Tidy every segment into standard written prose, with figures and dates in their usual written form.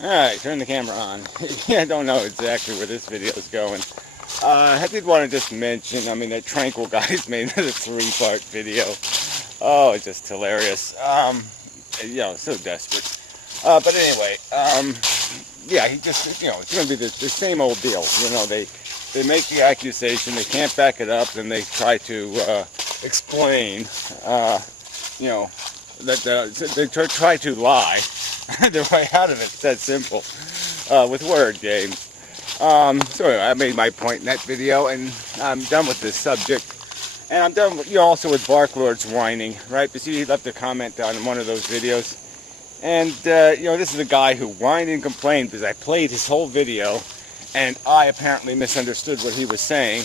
Alright, turn the camera on. Yeah, I don't know exactly where this video is going. I did want to just mention, that Tranquil guy's made another 3-part video. Oh, it's just hilarious. So desperate. But anyway, yeah, he just, it's going to be the same old deal. They make the accusation, they can't back it up, then they try to explain, that they try to lie their way out of it. It's that simple, with word games. So anyway, I made my point in that video, and I'm done with this subject. And I'm done with, also with Barklord's whining, right? Because he left a comment on one of those videos. And, this is a guy who whined and complained because I played his whole video, and I apparently misunderstood what he was saying,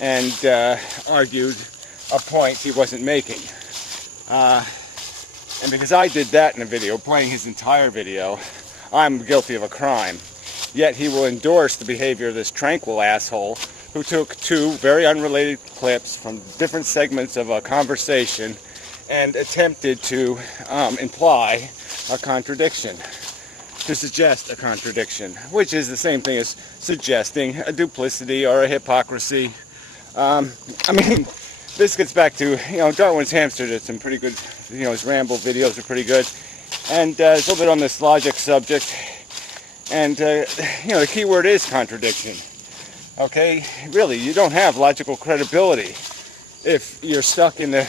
and argued a point he wasn't making. And because I did that in a video, playing his entire video, I'm guilty of a crime. Yet he will endorse the behavior of this Tranquil asshole who took 2 very unrelated clips from different segments of a conversation and attempted to imply a contradiction, to suggest a contradiction, which is the same thing as suggesting a duplicity or a hypocrisy. This gets back to, Darwin's Hamster did some pretty good, his ramble videos are pretty good. And a little bit on this logic subject. And, the key word is contradiction. Okay? Really, you don't have logical credibility if you're stuck in the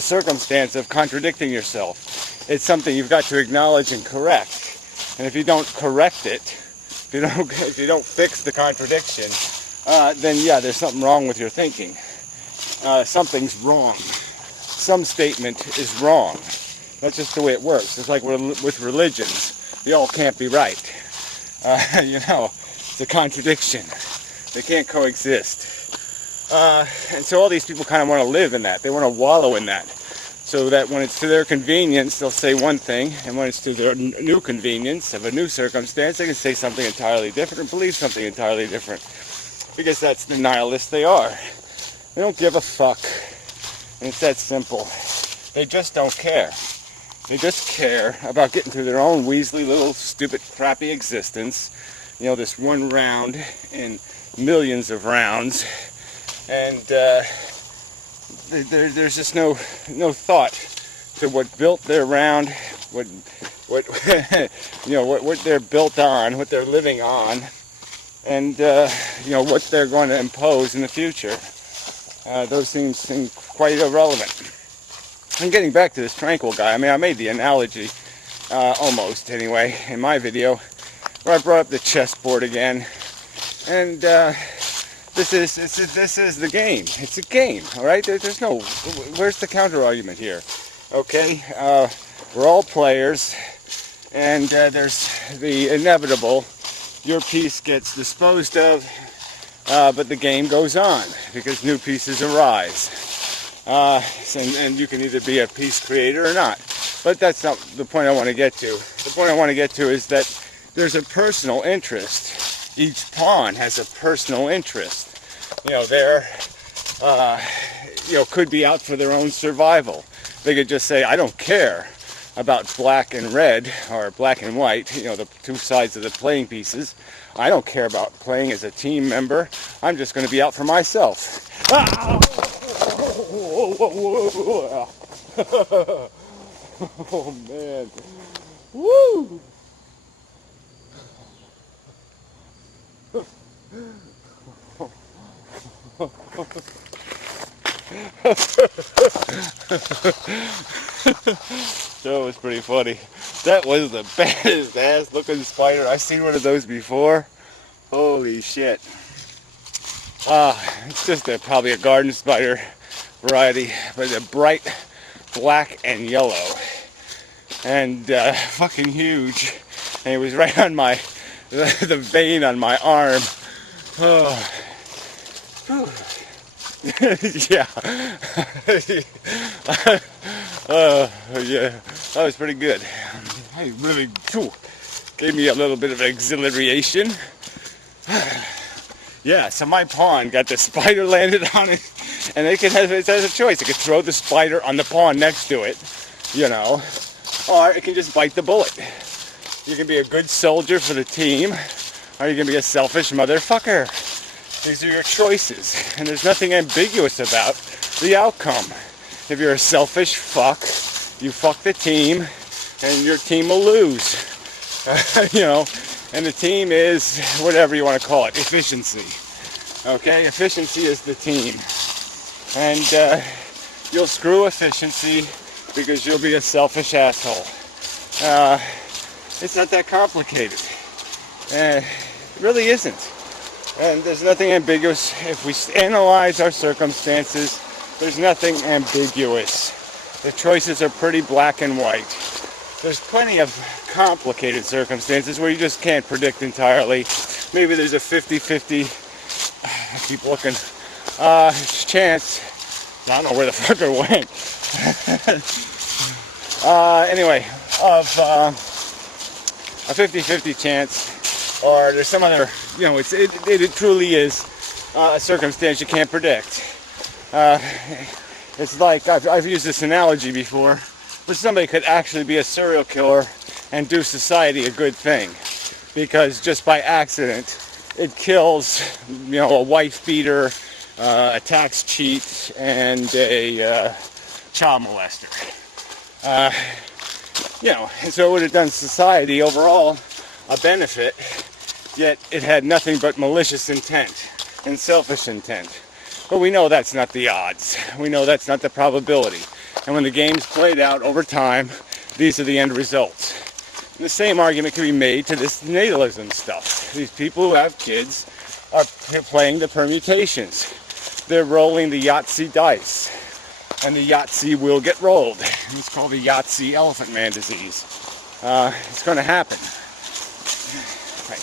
circumstance of contradicting yourself. It's something you've got to acknowledge and correct. And if you don't correct it, if you don't fix the contradiction, then yeah, there's something wrong with your thinking. Something's wrong. Some statement is wrong. That's just the way it works. It's like with religions. They all can't be right. It's a contradiction. They can't coexist. And so all these people kind of want to live in that. They want to wallow in that. So that when it's to their convenience, they'll say one thing, and when it's to their new convenience of a new circumstance, they can say something entirely different and believe something entirely different. Because that's the nihilists they are. They don't give a fuck. And it's that simple. They just don't care. They just care about getting through their own weaselly little stupid crappy existence. This one round in millions of rounds. And there's just no thought to what built their round, what they're built on, what they're living on, and what they're going to impose in the future. Those things seem quite irrelevant. And getting back to this Tranquil guy, I made the analogy, almost anyway, in my video, where I brought up the chessboard again, and this is the game. It's a game, all right? There's no, where's the counter argument here? Okay, we're all players, and there's the inevitable. Your piece gets disposed of, but the game goes on because new pieces arise. And you can either be a piece creator or not. But that's not the point I want to get to. The point I want to get to is that there's a personal interest. Each pawn has a personal interest. Could be out for their own survival. They could just say, I don't care about black and red, or black and white, the 2 sides of the playing pieces. I don't care about playing as a team member. I'm just going to be out for myself. Oh, man. Woo! That was pretty funny. That was the baddest ass looking spider. I've seen one of those before. Holy shit. It's just probably a garden spider variety, but a bright black and yellow. And fucking huge. And it was right on the vein on my arm. Oh. Yeah. Yeah, that was pretty good. I really gave me a little bit of exhilaration. Yeah, so my pawn got the spider landed on it, and it has a choice. It could throw the spider on the pawn next to it, or it can just bite the bullet. You can be a good soldier for the team, or you can be a selfish motherfucker. These are your choices, and there's nothing ambiguous about the outcome. If you're a selfish fuck, you fuck the team, and your team will lose. You know, and the team is whatever you want to call it, efficiency. Okay, efficiency is the team, and you'll screw efficiency because you'll be a selfish asshole. It's not that complicated. It really isn't. And there's nothing ambiguous. If we analyze our circumstances, there's nothing ambiguous. The choices are pretty black and white. There's plenty of complicated circumstances where you just can't predict entirely. Maybe there's a 50-50, I keep looking, chance. I don't know where the fuck it went. Anyway, of a 50-50 chance, or there's some other, you know, it truly is a circumstance you can't predict. It's like, I've used this analogy before, but somebody could actually be a serial killer and do society a good thing, because just by accident, it kills, you know, a wife beater, a tax cheat, and a child molester. You know, and so it would have done society overall a benefit, yet it had nothing but malicious intent and selfish intent. But we know that's not the odds. We know that's not the probability. And when the game's played out over time, these are the end results. And the same argument can be made to this natalism stuff. These people who have kids are playing the permutations. They're rolling the Yahtzee dice. And the Yahtzee will get rolled. It's called the Yahtzee Elephant Man disease. It's going to happen. Right.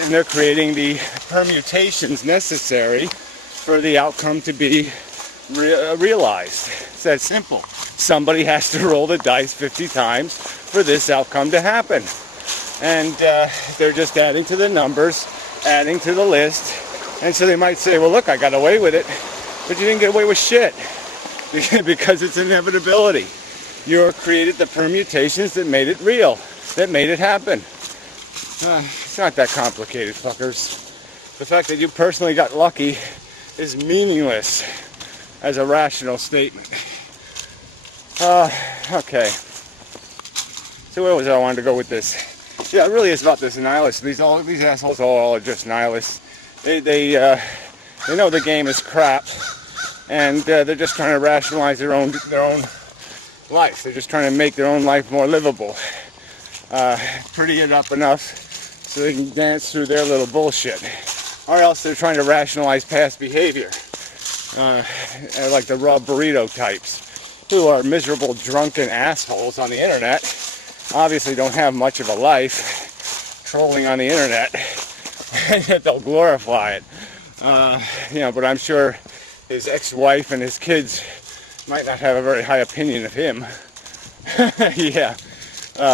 And they're creating the permutations necessary for the outcome to be realized. It's that simple. Somebody has to roll the dice 50 times for this outcome to happen. And they're just adding to the numbers, adding to the list. And so they might say, well, look, I got away with it. But you didn't get away with shit, because it's inevitability. You created the permutations that made it real, that made it happen. It's not that complicated, fuckers. The fact that you personally got lucky is meaningless as a rational statement. Okay. So where was I wanted to go with this? Yeah, it really is about this nihilist. These assholes all are just nihilists. They know the game is crap. And they're just trying to rationalize their own life. They're just trying to make their own life more livable. Pretty it up enough so they can dance through their little bullshit. Or else they're trying to rationalize past behavior. Like the raw burrito types, who are miserable, drunken assholes on the internet. Obviously don't have much of a life, trolling on the internet. And yet they'll glorify it. You know, but I'm sure his ex-wife and his kids might not have a very high opinion of him. Yeah,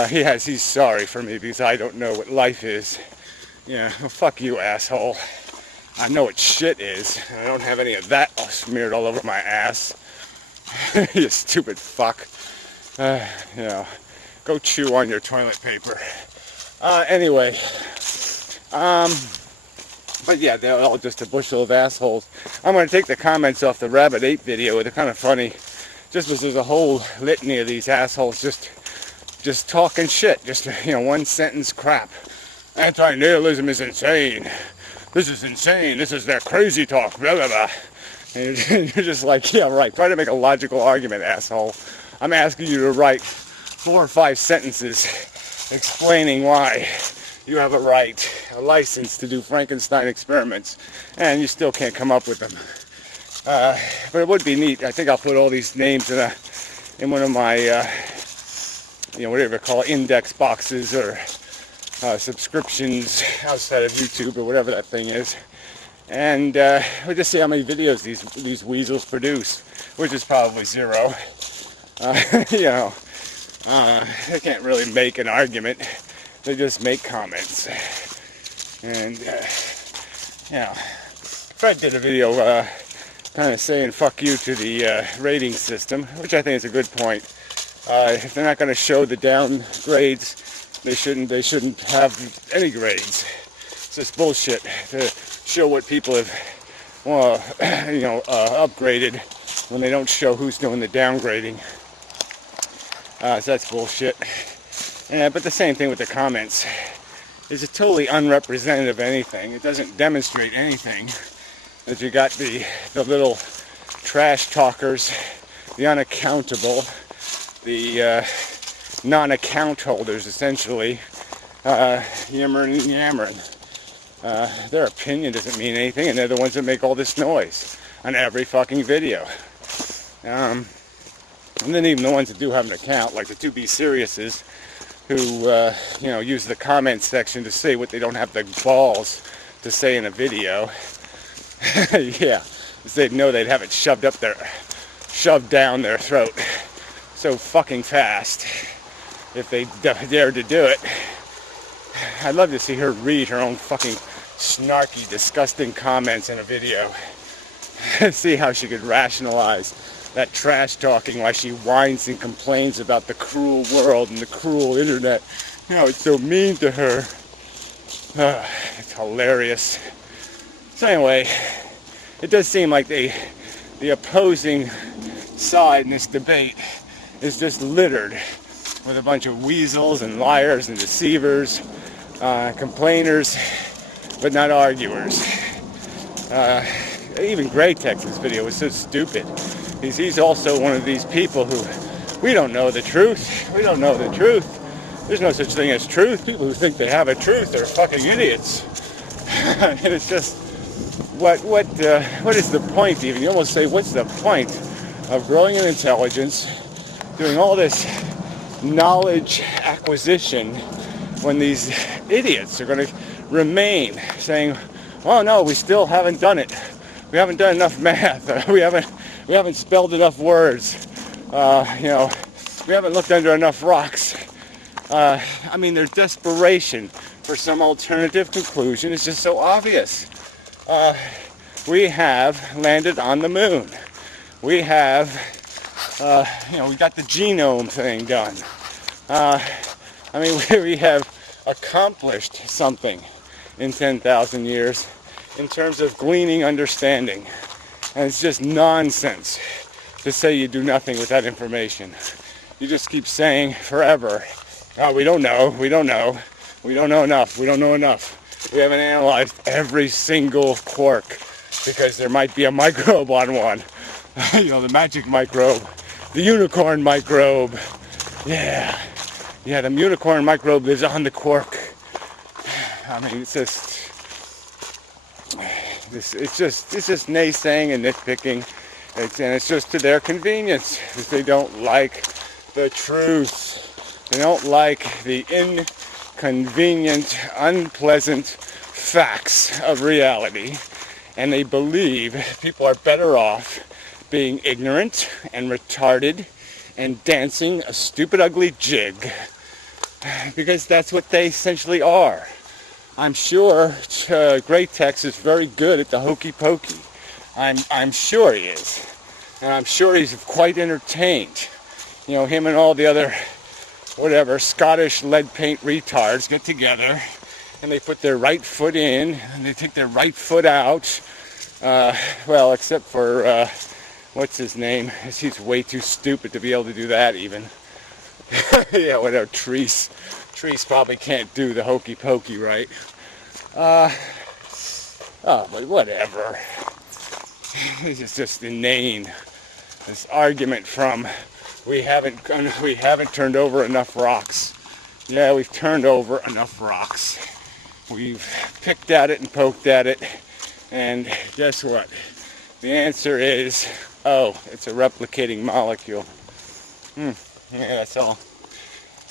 he's sorry for me because I don't know what life is. Yeah, well, fuck you, asshole. I know what shit is. I don't have any of that smeared all over my ass. You stupid fuck. You know, go chew on your toilet paper. Anyway, but yeah, they're all just a bushel of assholes. I'm going to take the comments off the Rabbit 8 video. They're kind of funny. Just because there's a whole litany of these assholes just talking shit. Just, you know, one sentence crap. Anti-nihilism is insane. This is insane. This is their crazy talk. Blah, blah, blah. And you're just like, yeah, right. Try to make a logical argument, asshole. I'm asking you to write 4 or 5 sentences explaining why you have a license to do Frankenstein experiments, and you still can't come up with them. But it would be neat. I think I'll put all these names in one of my, you know, whatever you call it, index boxes or subscriptions outside of YouTube or whatever that thing is. And we'll just see how many videos these weasels produce, which is probably 0. You know, they can't really make an argument. They just make comments. And, you know, Fred did a video kind of saying fuck you to the rating system, which I think is a good point. If they're not going to show the downgrades, they shouldn't have any grades. It's just bullshit to show what people have, upgraded when they don't show who's doing the downgrading. So that's bullshit. But the same thing with the comments. It's totally unrepresentative of anything. It doesn't demonstrate anything. That you got the little trash talkers, the unaccountable, the non-account holders, essentially, yammering. Their opinion doesn't mean anything, and they're the ones that make all this noise on every fucking video. And then even the ones that do have an account, like the 2B Seriouses, who use the comment section to say what they don't have the balls to say in a video. Yeah, because they'd know they'd have it shoved down their throat so fucking fast if they dared to do it. I'd love to see her read her own fucking snarky, disgusting comments in a video. See how she could rationalize that trash talking while she whines and complains about the cruel world and the cruel internet. It's so mean to her. It's hilarious. So anyway, it does seem like the opposing side in this debate is just littered with a bunch of weasels and liars and deceivers, complainers, but not arguers. Even Grey Tex's video was so stupid. He's also one of these people who, we don't know the truth. We don't know the truth. There's no such thing as truth. People who think they have a truth are fucking idiots. And it's just, what is the point even? You almost say, what's the point of growing in intelligence, doing all this knowledge acquisition, when these idiots are going to remain saying, oh no, we still haven't done it. We haven't done enough math. We haven't spelled enough words. We haven't looked under enough rocks. Their desperation for some alternative conclusion is just so obvious. We have landed on the moon. We have, we got the genome thing done. We have accomplished something in 10,000 years in terms of gleaning understanding. And it's just nonsense to say you do nothing with that information. You just keep saying forever, oh, we don't know enough, we don't know enough. We haven't analyzed every single quark because there might be a microbe on one. The magic microbe, the unicorn microbe. Yeah, the unicorn microbe lives on the quark. It's just naysaying and nitpicking. It's just to their convenience, because they don't like the truth. They don't like the inconvenient, unpleasant facts of reality. And they believe people are better off being ignorant and retarded and dancing a stupid, ugly jig. Because that's what they essentially are. I'm sure Grey Tex is very good at the hokey pokey. I'm sure he is. And I'm sure he's quite entertained. Him and all the other, Scottish lead paint retards get together and they put their right foot in and they take their right foot out. Except for, what's his name? He's way too stupid to be able to do that even. Yeah, whatever, Treese probably can't do the hokey pokey right. But whatever. This is just inane. This argument from we haven't turned over enough rocks. Yeah, we've turned over enough rocks. We've picked at it and poked at it, and guess what? The answer is, it's a replicating molecule. Yeah, that's all.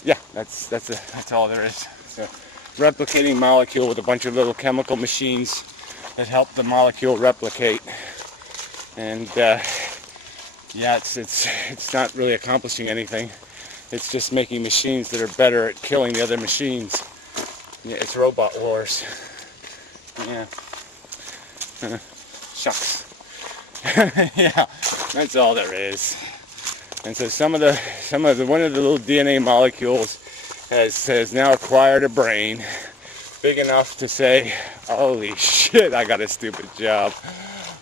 Yeah, that's all there is. It's a replicating molecule with a bunch of little chemical machines that help the molecule replicate. And it's not really accomplishing anything. It's just making machines that are better at killing the other machines. Yeah, it's robot wars. Yeah. Shucks. Yeah, that's all there is. And so one of the little DNA molecules has now acquired a brain big enough to say, holy shit, I got a stupid job.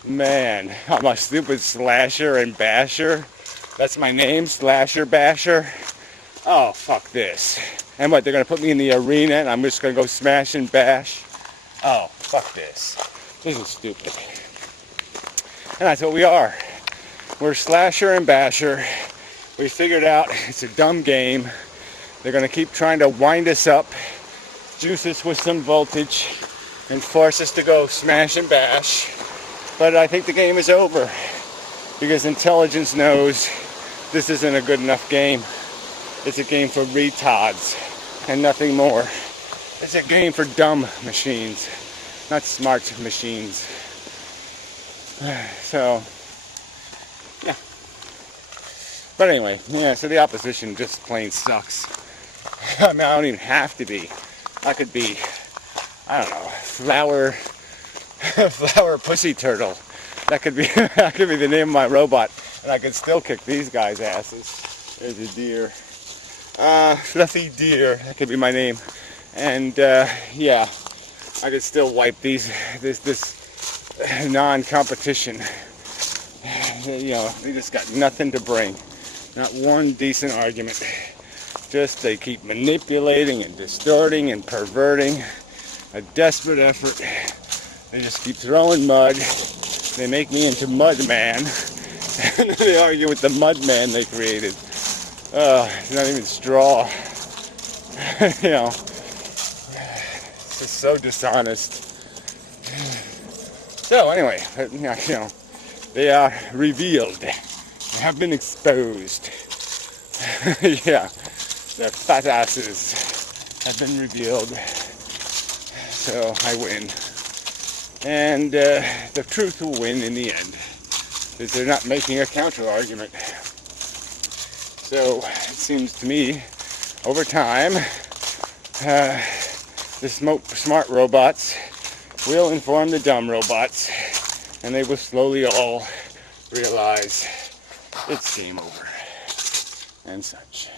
Man, I'm a stupid slasher and basher. That's my name, Slasher Basher. Oh, fuck this. And what, they're going to put me in the arena and I'm just going to go smash and bash? Oh, fuck this. This is stupid. And that's what we are. We're Slasher and Basher. We figured out it's a dumb game. They're going to keep trying to wind us up, juice us with some voltage, and force us to go smash and bash. But I think the game is over because intelligence knows this isn't a good enough game. It's a game for retards and nothing more. It's a game for dumb machines, not smart machines. So, yeah. But anyway, yeah, so the opposition just plain sucks. I mean, I don't even have to be. I could be, I don't know, flower pussy turtle. That could be the name of my robot, and I could still kick these guys' asses. There's a deer. Fluffy deer, that could be my name. And yeah, I could still wipe this non-competition. You know, they just got nothing to bring. Not one decent argument. Just they keep manipulating and distorting and perverting. A desperate effort. They just keep throwing mud. They make me into Mud Man. And they argue with the Mud Man they created. It's not even straw. You know, it's just so dishonest. So anyway, you know, they are revealed. They have been exposed. Yeah, their fat asses have been revealed. So I win. And the truth will win in the end. Because they're not making a counter argument. So it seems to me, over time, the smart robots will inform the dumb robots, and they will slowly all realize it's game over, and such.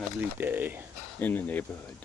Lovely day in the neighborhood.